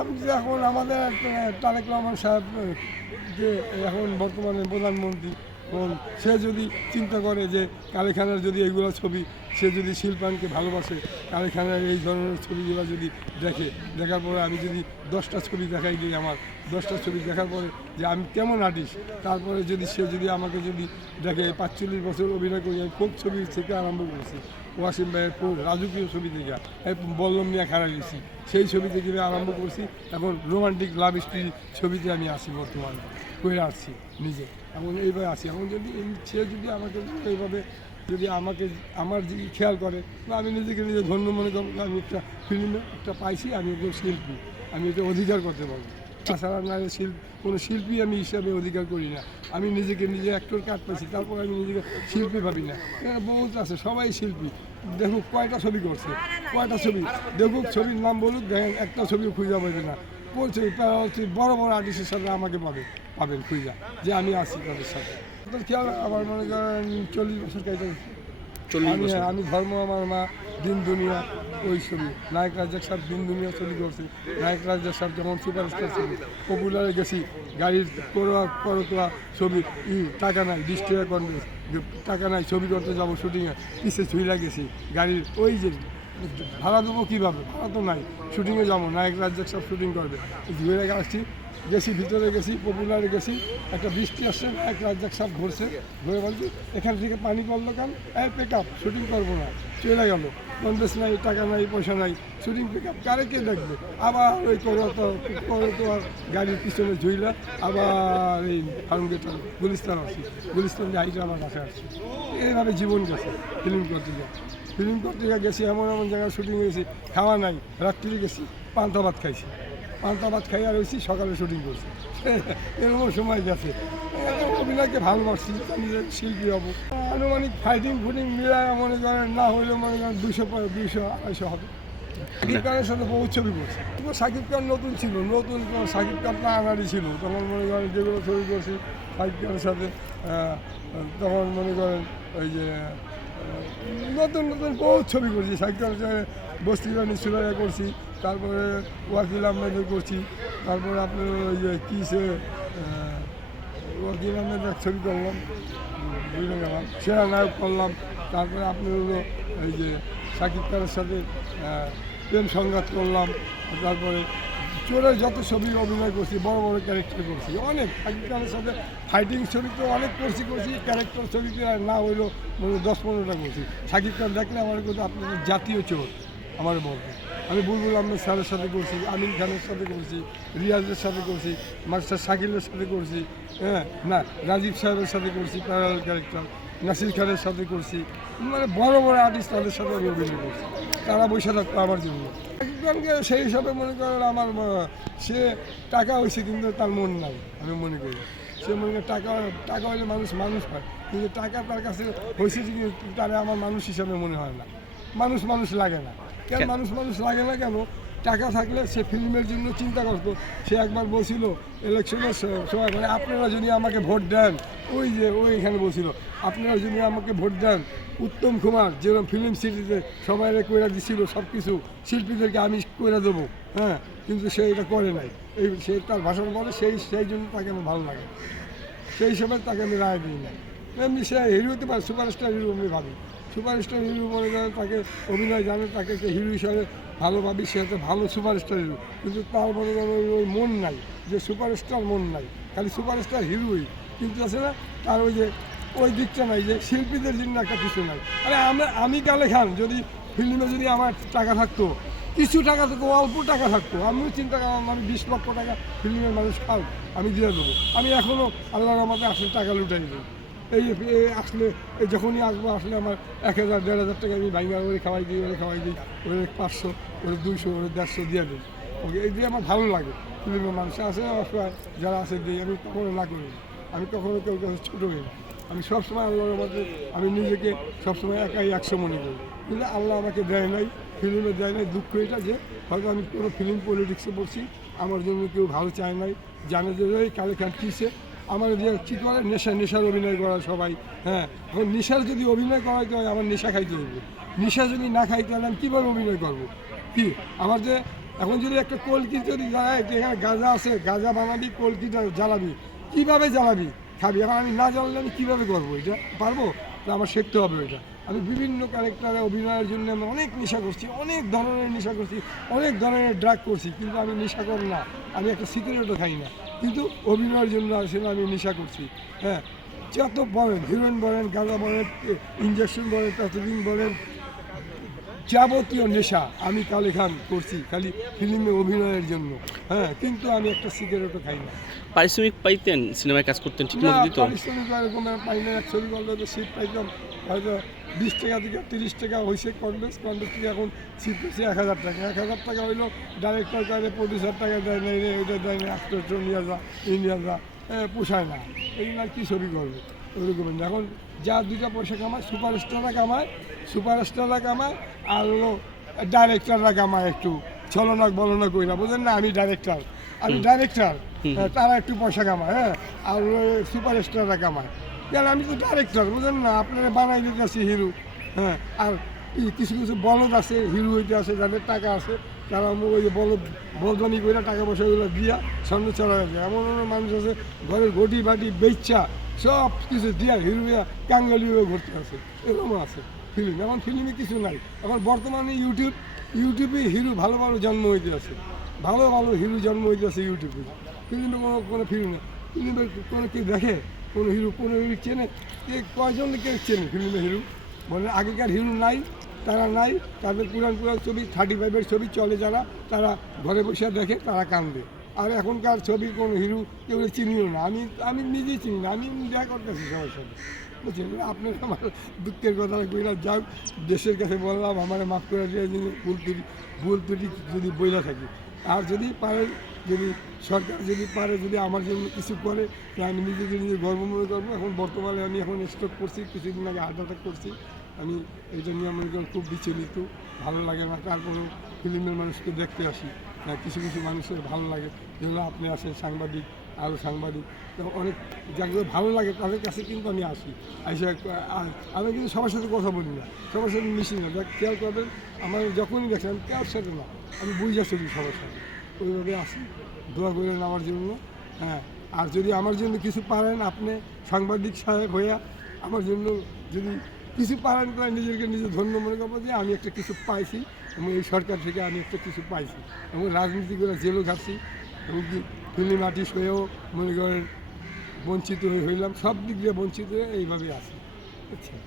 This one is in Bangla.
আমি যে এখন আমাদের তারেক রহমান সাহেব যে এখন বর্তমানে প্রধানমন্ত্রী, এবং সে যদি চিন্তা করে যে কালেখানের যদি এইগুলো ছবি, সে যদি শিল্পায়নকে ভালোবাসে, কালেখানের এই ধরনের ছবিগুলো যদি দেখার পরে আমি যদি 10টা ছবি দেখাই দিই, আমার 10টা ছবি দেখার পরে যে আমি কেমন আর্টিস্ট, তারপরে যদি সে যদি আমাকে যদি দেখে 45 বছর অভিনয় করি, আমি ফোক ছবি থেকে আরম্ভ করেছি, ওয়াসিম ভাইয়ের রাজকীয় ছবি থেকে বল্লম নিয়ে খাড়া গেছি, সেই ছবি থেকে আরম্ভ করছি। এখন রোমান্টিক লাভ স্টোরি ছবিতে আমি আসি, বর্তমানে করে আসছি নিজে, এখন এইভাবে আছি। এখন যদি সে যদি আমাকে এইভাবে যদি আমার যদি খেয়াল করে, বা আমি নিজেকে নিজে ধন্য মনে করবো, আমি একটা ফিল্মে একটা পাইছি, আমি একজন শিল্পী, আমি এটা অধিকার করতে পারবো। তাছাড়া না কোনো শিল্পী আমি হিসাবে অধিকার করি না, আমি নিজেকে নিজে অ্যাক্টর কার্ড পাইছি, তারপর আমি নিজেকে শিল্পী ভাবি না। এখানে বহুত আছে, সবাই শিল্পী। দেখুক কয়টা ছবি করছে, কয়টা ছবি দেখুক, ছবির নাম বলুক, দেখেন একটা ছবিও খুঁজে পাবে না। বলছে বড় বড় আর্টিস্টের সাথে আমাকে পাবেন খুঁজা, যে আমি আছি তাদের সাথে। খেয়াল আমার মনে করেন 40 বছর কাইতে আমি ধর্ম আমার মা, দিন দুনিয়া, ওই ছবি নায়ক রাজ্জাক সাহেব দিন দুনিয়া ছবি করছে। নায়ক রাজ্জাক সাহেব যখন সুপারস্টার ছবি, পপুলারে গেছি, গাড়ির করতোয়া ছবি, টাকা নাই, 20 টাকা কনভেন্স, টাকা নাই, ছবি করতে যাবো শুটিংয়ে, পিছিয়ে ছুঁইলা গেছি গাড়ির, ওই যে ভাড়া দেবো কীভাবে, ভাড়া তো নাই, শুটিংয়ে যাবো, নায়ক রাজ্জাক সাহেব শুটিং করবে, ধুয়ে আসছি, গেছি ভিতরে গেছি, পপুলারে গেছি, একটা বৃষ্টি আসছে, এক রাজ্জাক সাহেব ঘুরছে, ঘুরে বলছি এখান থেকে পানি পড়লো কেন, এই পিক আপ, শুটিং করবো না, চলে গেল, কনভেন্স নাই, টাকা নাই, পয়সা নাই, শুটিং পিক আপ কারে কে দেখবে, আবার ওই তো গাড়ির পিছনে ঝুইলা, আবার এই ফার্মগেট গুলিস্তান আসছি, গুলিস্তান দিয়ে হাইটে আমার কাছে আসছি। এইভাবে জীবন গেছে ফিল্ম করতে গেছি, এমন জায়গায় শুটিং হয়েছি, খাওয়া নাই, রাত্রি গেছি, পান্তা ভাত খাই আর হয়েছি, সকালে শুটিং করছি, এরকম সময় গেছে। অভিনয়কে ভালোবাসি, নিজের শিল্পী হবো। আনুমানিক ফাইটিং মিলায় মনে করেন না হইলেও মনে করেন 200-250 হবে। শাকিব খানের সাথে বহু ছবি করছি, শাকিব খান নতুন ছিল, শাকিব খান আনারি ছিল, তখন মনে করেন যেগুলো ছবি করছি শাকিব খানের সাথে, তখন মনে করেন ওই যে নতুন বহু ছবি করছি, শাকিব খানের সাথে বস্তি বাণী সুরাইয়া করছি, তারপরে ওয়াকিল আহমেদের করছি, তারপরে আপনার ওই যে কী সে ওয়াকিল আহমেদের ছবি করলাম, বুঝলে গেলাম, সেরা নায়ক করলাম, তারপরে আপনার হলো এই যে শাকিব খানের সাথে প্রেম সংঘাত করলাম, তারপরে চোরের যত ছবি অভিনয় করছি, বড় বড় ক্যারেক্টার করছি অনেক। শাকিব খানের সাথে ফাইটিং ছবি তো অনেক করছি, ক্যারেক্টার ছবিতে না হইলেও 10-15টা করছি। শাকিব খান দেখলে আমার কিন্তু আপনাদের জাতীয় চোর আমার বলতে। আমি বুলবুল আহমেদ স্যারের সাথে করছি, আমিন খানের সাথে করছি, রিয়াজের সাথে করছি, মাস্টার শাকিলের সাথে করছি, না রাজীব সাহেবের সাথে করছি প্যারাল ক্যারেক্টার, নাসির খানের সাথে করছি, মানে বড় বড় আর্টিস্ট তাদের সাথে আমি অভিনয় করছি, তারা বসে থাকতো আমার জন্য। শাকিব খানকে সেই হিসাবে মনে করেন আমার সে টাকা হয়েছে কিন্তু তার মন নাই, আমি মনে করি। সে মনে করি টাকা হলে মানুষ হয়, কিন্তু টাকা তার কাছে হয়েছে কিন্তু তারা আমার মানুষ হিসাবে মনে হয় না, মানুষ লাগে না। কেন মানুষ লাগে না কেন? টাকা থাকলে সে ফিল্মের জন্য চিন্তা করতো। সে একবার বলছিল ইলেকশনের সময়, মানে আপনারা যদি আমাকে ভোট দেন, ওইখানে বলছিল আপনারা যদি আমাকে ভোট দেন, উত্তম কুমার যেরকম ফিল্ম সিটিতে সবাই কইরা দিছিল, সব কিছু শিল্পীদেরকে আমি করে দেবো, কিন্তু সে এটা করে নাই। সে তার ভাষণ বলে, সেই জন্য তাকে আমার ভালো লাগে, সেই হিসাবে তাকে আমি রায় দিই না। এমনি সে হিরো হতে পারে, সুপারস্টার হিরো আমি ভাবি, সুপারস্টার হিরো মনে করেন তাকে অভিনয় জানে, তাকে হিরো হিসাবে ভালোভাবে, সে হচ্ছে ভালো সুপারস্টার হিরো, কিন্তু তার মনে করেন ওই মন নাই, যে সুপারস্টার মন নাই, খালি সুপারস্টার হিরোই, কিন্তু আছে না তার ওই দিকটা নাই, যে শিল্পীদের জন্য একটা কিছু নাই। আরে আমি কালে খান যদি ফিল্মে যদি আমার টাকা থাকতো, কিছু টাকা থাকতো, অল্প টাকা থাকতো, আমিও চিন্তা করলাম আমি 20 লক্ষ টাকা ফিল্মের মানুষ খাও, আমি দিয়ে দেবো। আমি এখনও আল্লাহর আমাকে আসলে টাকা লুটাই দেবো। এই আসলে যখনই আসবো, আসলে আমার 1000-1500 টাকা আমি ভাইঙ্গা ওরে খাওয়াই দিই, ওরে 500, ওরে 200, ওরে 150 দিয়ে দিই। ওকে এই দিয়ে আমার ভালো লাগে। ফিল্মের মানুষ আছে যারা আছে দিই, আমি কখনো না করি, আমি কখনো কেউ কাছে ছোটো হই না। আমি সবসময় আল্লাহর মধ্যে আমি নিজেকে সবসময় একাই 100 মনে করি, কিন্তু আল্লাহ আমাকে দেয় নাই, ফিল্মে দেয় নাই। দুঃখ এটা যে হয়তো আমি কোনো ফিল্ম পলিটিক্সে বলছি, আমার জন্য কেউ ভালো চায় নাই, জানে যে ওই কালে খান কিসে আমার যে কী করে নেশার অভিনয় করা সবাই। এখন নেশার যদি অভিনয় করাইতে হয়, আমার নেশা খাইতে হবে। নেশা যদি না খাইতে হলে আমি কীভাবে অভিনয় করবো? কি আমার যে এখন যদি একটা কলকি যদি জ্বালায়, এখানে গাঁজা আছে, গাঁজা বানাবি, কলকিটা জ্বালাবি, কীভাবে জ্বালাবি খাবি? এখন আমি না জ্বালালে আমি কীভাবে করবো? এটা পারবো না, আমার শিখতে হবে এটা। আমি বিভিন্ন ক্যারেক্টারে অভিনয়ের জন্য আমি অনেক নেশা করছি, অনেক ধরনের নেশা করছি, অনেক ধরনের ড্রাগ করছি, কিন্তু আমি নেশাকর না, আমি একটা সিগারেটও খাই না, কিন্তু অভিনয়ের জন্য আসলে আমি নেশা করছি। হ্যাঁ, যত বলেন, হিরোইন বলেন, গাঁজা বলেন, ইঞ্জেকশন বলেন, প্যাথোডিন বলেন, যাবতীয় নেশা আমি কালে খান করছি খালি ফিল্মে অভিনয়ের জন্য। হ্যাঁ, কিন্তু আমি একটা সিগারেটও খাই না। পারিশ্রমিক পাইতেন? সিনেমায় কাজ করতেন ঠিক মতো দিত? পারিশ্রমিক এরকম পাই না। এক ছবি বললে তো সিট পাইতাম হয়তো 20 টাকা থেকে 30 টাকা হয়েছে, কনভেন্স থেকে এখন সিট পেয়েছে 1000 টাকা। 1000 টাকা হইলো ডাইরেক্টর কারে, প্রডিউসার টাকা দেয় না, এটা দেয় না, অ্যাক্টর নিয়ে যা, নিয়ে যা, পোষায় না। এই না কি ছবি করবে ওইরকম। এখন যা 2টা পয়সা কামায়, সুপারস্টাররা কামায়, আর হলো ডাইরেক্টররা কামায় একটু ছলনাক বলনা করি না, বোঝেন না? আমি ডাইরেক্টর, তারা একটু পয়সা কামায়। হ্যাঁ, আর সুপারস্টাররা কামায়। কেন? আমি তো ডাইরেক্টর, বুঝেন না? আপনারা বানাই দিতে আসি হিরো। হ্যাঁ, আর কিছু কিছু বলদ আছে, হিরো হইতে আসে, যাদের টাকা আছে, তারা ওই যে বলদানি করে টাকা পয়সাগুলো দিয়া সামনে চলা গেছে। এমন এমন মানুষ আছে ঘরের ঘটি বাটি বেচ্চা সব কিছু দিয়া হিরো কাঙ্গালি হয়ে ঘুরতে আছে, এরকমও আছে ফিল্ম। এখন ফিল্মে কিছু নাই, এখন বর্তমানে ইউটিউবে হিরো ভালো ভালো জন্ম হইতে আছে, ভালো ভালো হিরো জন্ম হইতে আছে ইউটিউবে। ফিল্মে কোনো ফিল্ম নেই, ফিল্মে কোনো কেউ দেখে? কোনো হিরো চেনে? কয়জন কেউ চেনে ফিল্মে হিরো? মানে আগেকার হিরো নাই, তারা নাই, তাদের পুরান ছবি 35-এর ছবি চলে, যারা তারা ঘরে বসে দেখে, তারা কান্দে। আর এখনকার ছবি কোনো হিরো কেউ চিনিও না, আমি নিজেই চিনি না, আমি দেখা করতেছি সবার সাথে, বুঝছেন? আপনার আমার দুঃখের কথা কইরা যাও, দেশের কাছে বললাম আমার মাফ করে দিয়ে, ভুল ত্রুটি যদি বইলা থাকি। আর যদি পারে, যদি সরকার যদি পারে, যদি আমার জন্য কিছু করে, আমি নিজেকে নিজে গর্ব মনে করবো। এখন বর্তমানে আমি এখন স্ট্রোক করছি, কিছুদিন আগে হার্ট অ্যাটাক করছি। আমি এটা নিয়ে মনে করি খুব বিচলিত, ভালো লাগে না। তারপরে ফিল্মের মানুষকে দেখতে আসি, কিছু কিছু মানুষের ভালো লাগে, যেগুলো আপনি আসেন সাংবাদিক, আরও সাংবাদিক, অনেক যাগুলো ভালো লাগে তাদের কাছে কিন্তু আমি আসি। আমি কিন্তু সবার সাথে কথা বলি না, সবার সাথে মিশি না। দেখ, খেয়াল করবেন, আমার যখনই দেখেন কার সাথে না, আমি বুঝা চলি সবার সাথে, ওইভাবে আসি। দোয়া করেন আমার জন্য। হ্যাঁ, আর যদি আমার জন্য কিছু পারেন, আপনি সাংবাদিক সাহেব হইয়া আমার জন্য যদি কিছু পারেন, তাই নিজেকে নিজে ধন্য মনে করবো যে আমি একটা কিছু পাইছি, এবং এই সরকার থেকে আমি একটা কিছু পাইছি, এবং রাজনীতি করে জেলও ঘাটছি, এমনকি ফিল্ম আর্টিস্ট হয়েও মনে করেন বঞ্চিত হইলাম, সব দিক দিয়ে বঞ্চিত হয়ে এইভাবে আছি, বুঝছেন?